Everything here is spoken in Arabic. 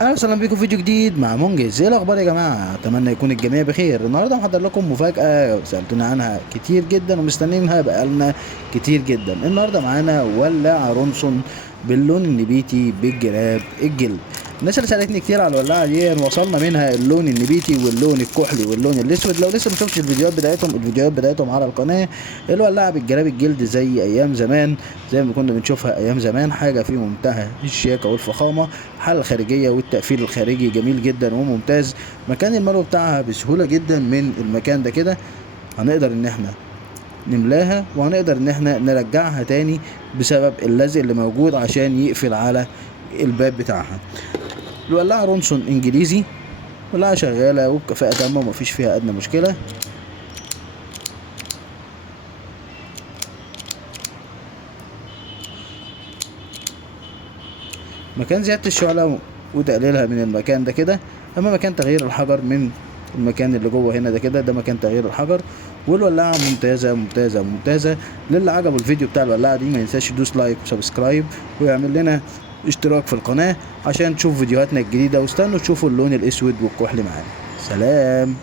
اهلا وسهلا بيكم في فيديو جديد مع منجز. ايه الاخبار يا جماعه؟ اتمنى يكون الجميع بخير. النهارده محضر لكم مفاجاه سالتونا عنها كتير جدا ومستنيينها بقالنا كتير جدا. النهارده معانا ولاعه رونسون باللون النبيتي بالجراب الجلد. الناس اللي سالتني كتير على الولاعه دي وصلنا منها اللون النبيتي واللون الكحلي واللون الاسود. لو لسه ما شفتش الفيديوهات بتاعتهم على القناه. الولاعه بالجراب الجلد زي ايام زمان، زي ما كنا بنشوفها ايام زمان، حاجه في منتهى الشياكه والفخامه. الحاله الخارجيه والتقفيل الخارجي جميل جدا وممتاز. مكان الملو بتاعها بسهوله جدا من المكان ده كده. هنقدر ان احنا نملاها وهنقدر ان احنا نرجعها تاني بسبب اللزق اللي موجود عشان يقفل على الباب بتاعها. الولاعه رونسون انجليزي، ولاعه شغاله وبكفاءه تامه ومفيش فيها ادنى مشكله. مكان زيادة الشعلة وتقليلها من المكان ده كده. اما مكان تغيير الحجر من المكان اللي جوه هنا ده كده، ده مكان تغيير الحجر. والولاعة ممتازة ممتازة ممتازة. للي عجبه الفيديو بتاع الولاعة دي ما ينساش يدوس لايك وسبسكرايب ويعمل لنا اشتراك في القناة عشان تشوف فيديوهاتنا الجديدة، واستنوا تشوفوا اللون الاسود والكحلي معانا. سلام.